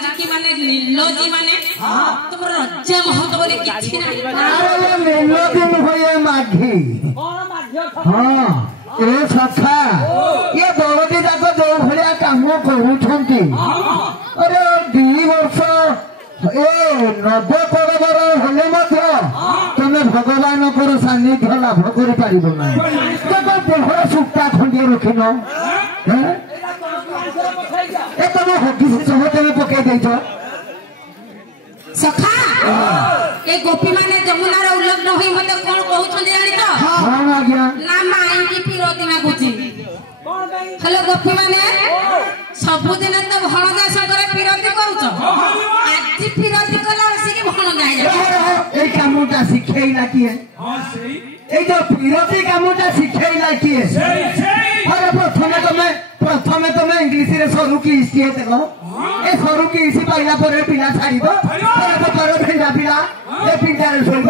ଲାଜୁକି ମାନେ ନିର୍ଲଜି ମାନେ ତମର ରଜା ମହତ ବୋଲି କିଛି ନାହିଁ। ଆରେ ନିର୍ଲଜି ନୁହେଁ ମାଘି। ହଁ ଏ ସଖା ଏ ଦଳଟି ଯାକ ଯୋଉ ଭଳିଆ କାମ କରୁଛନ୍ତି ଆରେ 2 ବର୍ଷ ଏ ନବକଳବର ହେଲେ ମଧ୍ୟ ତମେ ଭଗବାନଙ୍କର ସାନ୍ନିଧ୍ୟ ଲାଭ କରିପାରିବ ନାହିଁ। ତମ ଦେହର ସୂତା ଖଣ୍ଡିଏ ରଖିନ ଏ ତମ ହଗିସି ସହ ତମେ ପକେଇ ଦେଇଛ। ସଖା ଏ ଗୋପୀ ମାନେ ଯମୁନାର ଉଲ୍ଲଗ୍ନ ହୋଇ ମତେ କଣ କହୁଛନ୍ତି ଜାଣିଛ? ଆଜ୍ଞା ନା ମାଇକି ପିରତି ମାଗୁଛି। ହେଲେ ଗୋପୀ ମାନେ ସବୁଦିନ ତ ଭଣଜା ସାଙ୍ଗରେ ପିରତି କରୁଛ, ଆଜି ପିରତି କଲା ବସିକି ଭଣଜା এই কামটা শিখাইলা কিয়ে? এই যে পিরতি কামটা শিখাইলা কিয়ে? আরে প্রথমে তুমি ইংলিশ রে সরু কি ইসিয়ে দেব। এই সরু কি ইসি পাইলা পরে পিলা ছাড়িব। পরে তো পরে ভিড়া পিলা এ পিন্ডারে শোইব।